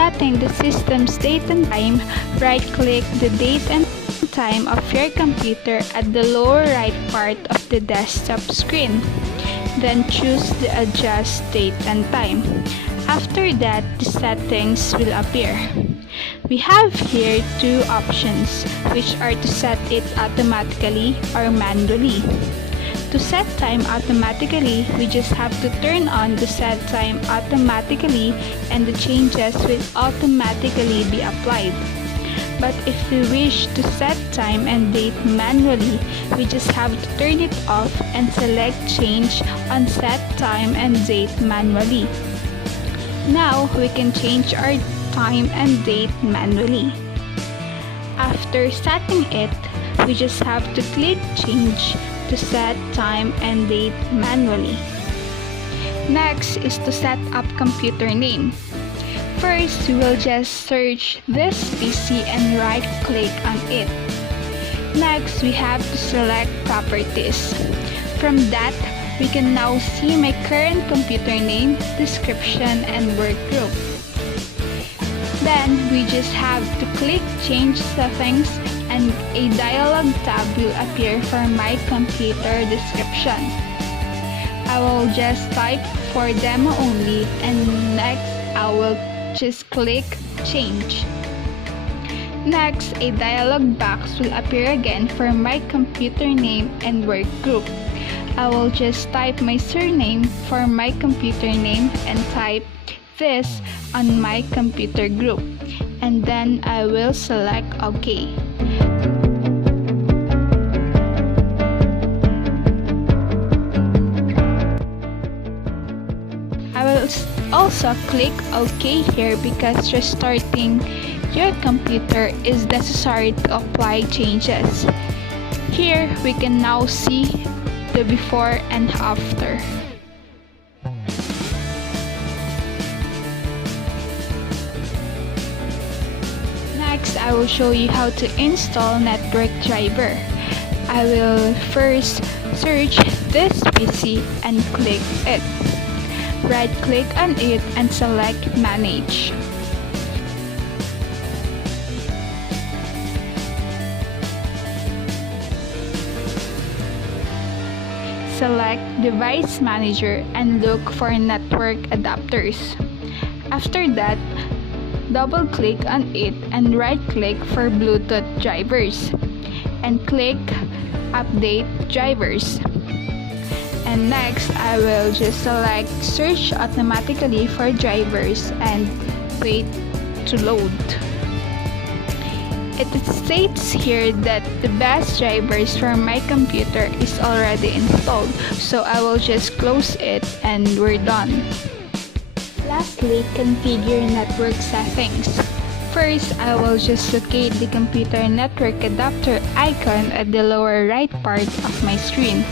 setting the system's date and time, right-click the date and time of your computer at the lower right part of the desktop screen. Then choose the Adjust Date and Time. After that, the settings will appear. We have here two options, which are to set it automatically or manually. To set time automatically, we just have to turn on the set time automatically and the changes will automatically be applied. But if we wish to set time and date manually, we just have to turn it off and select Change on Set Time and Date manually. Now, we can change our time and date manually. After setting it, we just have to click Change to set time and date manually. Next is to set up computer name. First, we will just search this PC and right-click on it. Next, we have to select Properties. From that, we can now see my current computer name, description, and work group. Then, we just have to click Change Settings and a dialog tab will appear for my computer description. I will just type for demo only and next I will just click Change. Next, a dialog box will appear again for my computer name and work group. I will just type my surname for my computer name and type this on my computer group. And then I will select OK. I will also click OK here because restarting your computer is necessary to apply changes. Here we can now see the before and after. Next, I will show you how to install network driver. I will first search this PC and click it. Right-click on it and select Manage. Select Device Manager and look for network adapters. After that, double-click on it and right-click for Bluetooth drivers and click Update Drivers. And next, I will just select Search Automatically for drivers and wait to load. It states here that the best drivers for my computer is already installed, so I will just close it and we're done. Lastly, configure network settings. First, I will just locate the computer network adapter icon at the lower right part of my screen.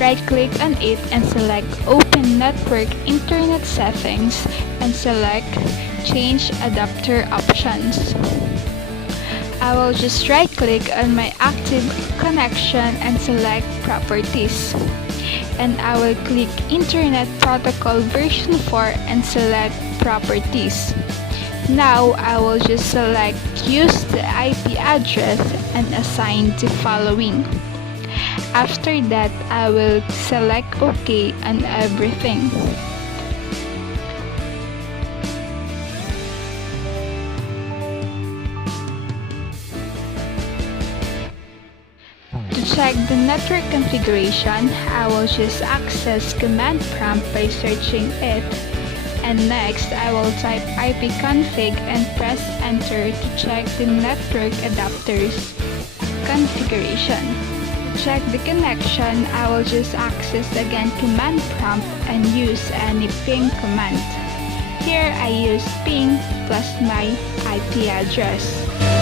Right-click on it and select Open Network Internet Settings and select Change Adapter Options. I will just right-click on my active connection and select Properties. And I will click Internet Protocol version 4 and select Properties. Now, I will just select Use the IP address and assign the following. After that, I will select OK on everything. To check the network configuration, I will just access Command Prompt by searching it. And next, I will type ipconfig and press Enter to check the network adapters configuration. To check the connection, I will just access again Command Prompt and use any ping command. Here I use ping plus my IP address.